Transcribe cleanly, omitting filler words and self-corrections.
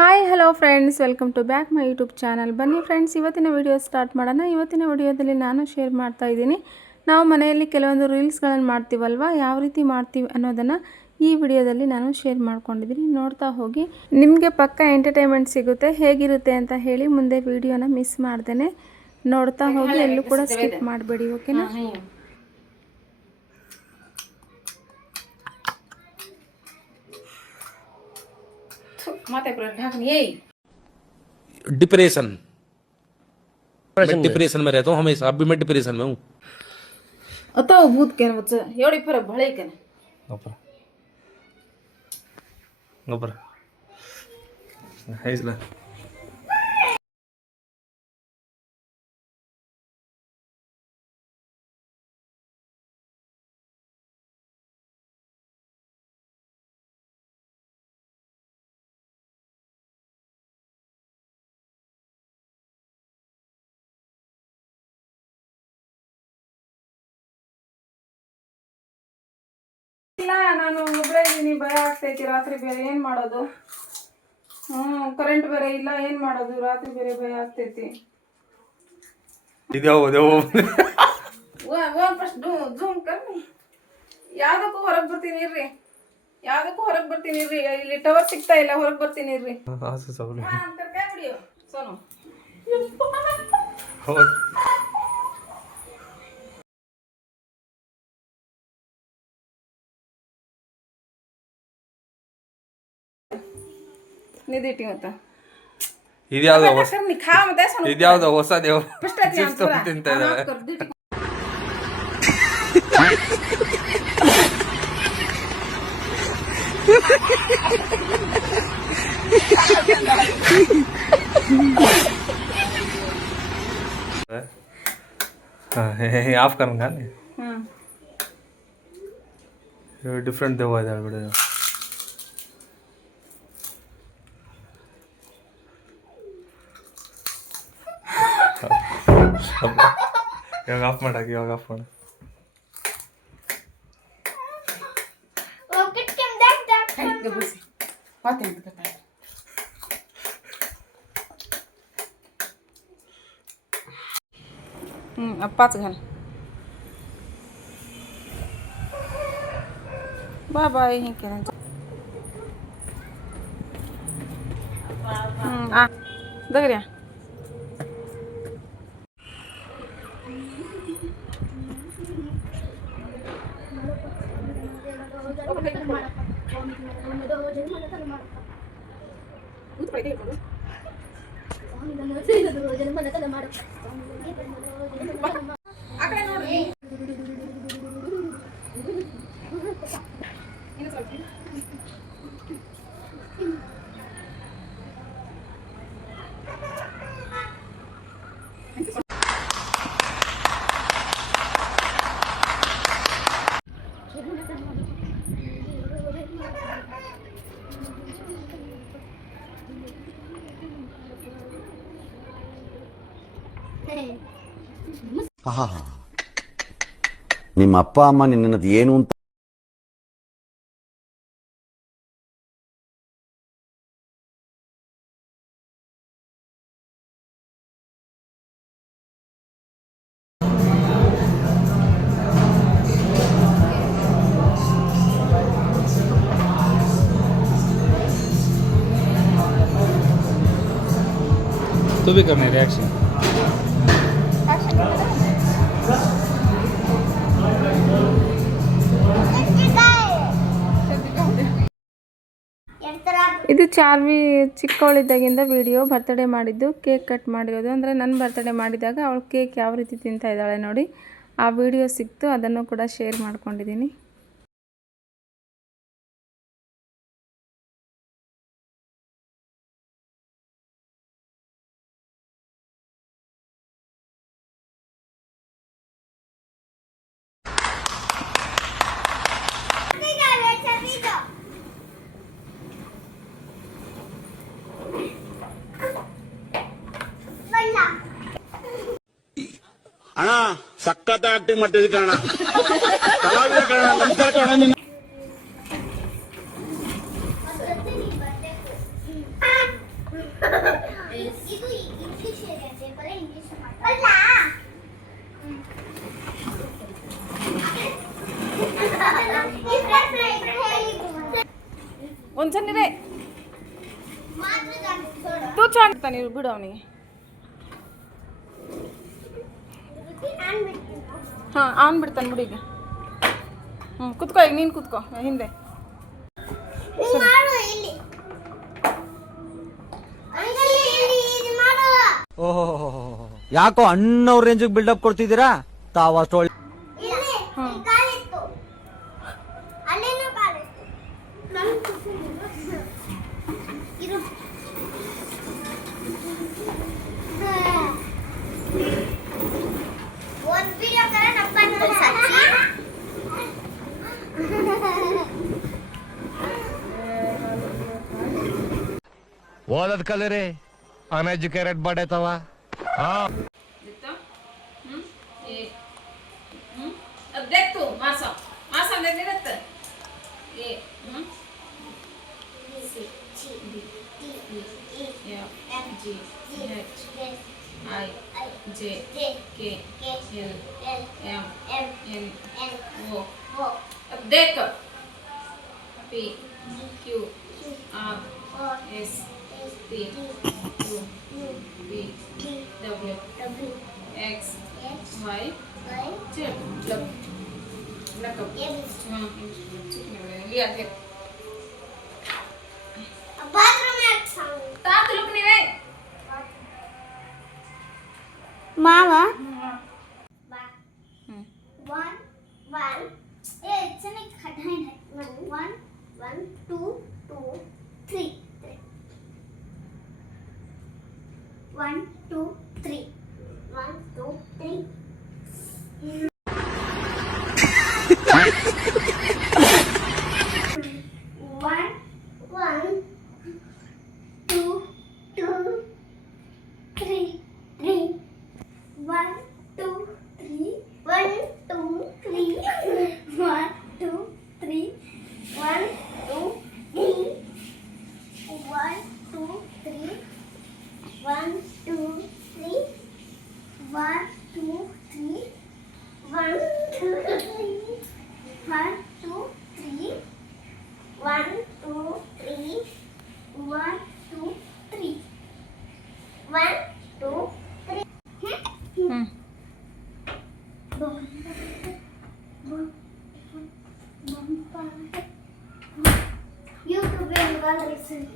Hi hello friends, welcome to back my YouTube channel. ಬನ್ನಿ friends, ಇವತ್ತಿನ video start ಮಾಡೋಣ. ಇವತ್ತಿನ ವಿಡಿಯೋದಲ್ಲಿ ನಾನು ಶೇರ್ ಮಾಡ್ತಾ ಇದ್ದೀನಿ, ನಾವು ಮನೆಯಲ್ಲಿ ಕೆಲವೊಂದು ರೀಲ್ಸ್ಗಳನ್ನು ಮಾಡ್ತೀವಲ್ವ, ಯಾವ ರೀತಿ ಮಾಡ್ತೀವಿ ಅನ್ನೋದನ್ನು ಈ ವಿಡಿಯೋದಲ್ಲಿ ನಾನು ಶೇರ್ ಮಾಡ್ಕೊಂಡಿದ್ದೀನಿ. ನೋಡ್ತಾ ಹೋಗಿ, ನಿಮಗೆ ಪಕ್ಕ ಎಂಟರ್ಟೈನ್ಮೆಂಟ್ ಸಿಗುತ್ತೆ. ಹೇಗಿರುತ್ತೆ ಅಂತ ಹೇಳಿ ಮುಂದೆ ವಿಡಿಯೋನ ಮಿಸ್ ಮಾಡ್ದೇನೆ ನೋಡ್ತಾ ಹೋಗಿ, ಎಲ್ಲೂ ಕೂಡ ಸ್ಕಿಪ್ ಮಾಡಬೇಡಿ, ಓಕೆನಾ? डिप्रेशन मैं डिप्रेशन में रहता हूँ हमेशा. अब भी मैं डिप्रेशन में हूँ. अतो भूत के न एवढी फरक भळे के ऊपर ऊपर है इसला ಇಲ್ಲ, ನಾನು ಒಬ್ಬಳೇ ಇದ್ದೀನಿ. ಭಯ ಆಗ್ತೈತಿ. ರಾತ್ರಿ ಬೇರೆ ಏನು ಮಾಡೋದು? ಕರೆಂಟ್ ಬೇರೆ ಇಲ್ಲ, ಏನು ಮಾಡೋದು? ರಾತ್ರಿ ಬೇರೆ ಭಯ ಆಗ್ತೈತಿ. ಫಸ್ಟ್ ಜೂಮ್ ಕಮ್ಮಿ. ಯಾವುದಕ್ಕೂ ಹೊರಗೆ ಬರ್ತೀನಿ ಇರ್ರಿ, ಯಾವುದಕ್ಕೂ ಹೊರಗೆ ಬರ್ತೀನಿ ಇರ್ರಿ. ಇಲ್ಲಿ ಟವರ್ ಸಿಗ್ತಾ ಇಲ್ಲ, ಹೊರಗೆ ಬರ್ತೀನಿ ಇರ್ರಿ. ಕೈ ಬಿಡಿಯೋ ಸೋನು. ನಿಧಿಟಿ ಮತ್ತ ಇದ್ಯಾವ್ದು ಹೊಸ ದೇವ ತಿಂತ ಇದ್ದಾಳೆ. ಆಫ್ ಕರಂಗ ಡಿಫ್ರೆಂಟ್ ದೇವ ಇದ್ದಾಳೆ ಬಿಡ. ಇವಾಗ ಆಫ್ ಮಾಡಾಕಿ, ಇವಾಗ ಆಫ್ ಮಾಡ. पाच घाल. बाय हे केलं. दगड्या ನಿಮ್ಮ ಅಪ್ಪ ಅಮ್ಮ ನಿನ್ನದು ಏನು ಅಂತ तू भी करने रिएक्शन. ಇದು ಚಾರ್ವಿ ಚಿಕ್ಕವಳಿದ್ದಾಗಿಂದ ವಿಡಿಯೋ. ಬರ್ತ್ಡೇ ಮಾಡಿದ್ದು, ಕೇಕ್ ಕಟ್ ಮಾಡಿರೋದು. ಅಂದರೆ ನನ್ನ ಬರ್ತ್ಡೇ ಮಾಡಿದಾಗ ಅವಳು ಕೇಕ್ ಯಾವ ರೀತಿ ತಿಂತಾ ಇದ್ದಾಳೆ ನೋಡಿ, ಆ ವಿಡಿಯೋ ಸಿಕ್ತು. ಅದನ್ನು ಕೂಡ ಶೇರ್ ಮಾಡ್ಕೊಂಡಿದ್ದೀನಿ. ಅಣ್ಣ ಸಖತ್ ಆಕ್ಟಿಂಗ್ ಮಾಡ್ತಿದ್ದೆ ಕಣ, ಕಲಾವಿದ ಕಣ, ನಮಸ್ಕಾರ ಕಣ. ನಿನ್ನ ಇದು ಇಂಗ್ಲಿಷ್ ಇದೆ ಪೇಪರ್ ಇಂಗ್ಲಿಷ್ ಅಲ್ಲ ಒಂದ್ಸಲ ತೂ ಚಾಡ್ತಾನೆ ಬಿಡು ಅವನಿಗೆ. ಹಾಂ ಅವ್ನು ಬಿಡ್ತಾನೆ ಬಿಡು ಈಗ. ಕುತ್ಕೋ ಈಗ ನೀನು ಕುತ್ಕೋ ಹಿಂದೆ. ಯಾಕೋ ಅಣ್ಣವ್ರ ರೇಂಜಿಗೆ ಬಿಲ್ಡಪ್ ಕೊಡ್ತಿದ್ದೀರಾ ತಾವ ಅಷ್ಟು ಓದದ್ ಕಲರಿ ಅನ್ಎಜುಕೇಟೆಡ್ ಬಾಡೈತವ. देख तू मासा मासा देख रत A C D E F G H I J K L M N O अब देख P Q R S T U V W X Y Z. Look up. Lihat ya. bathroom sound Tahu look nih, Rey. Mama. One. Eh, चने खटाई है. 1, 2, 3. 1, 2, 3. 1, 2, 3. One, 2, 3. 1, 2, 3. 1, 2, 3. 1, 2, 3. 1, 2, 3. 1, 2, 3. 1, 2, 3. 1, 2, 3. 1, 2, 3. 1, 2, 3. 1, 2, 3. 1, 2, 3. 1, 2, 3. YouTube listen.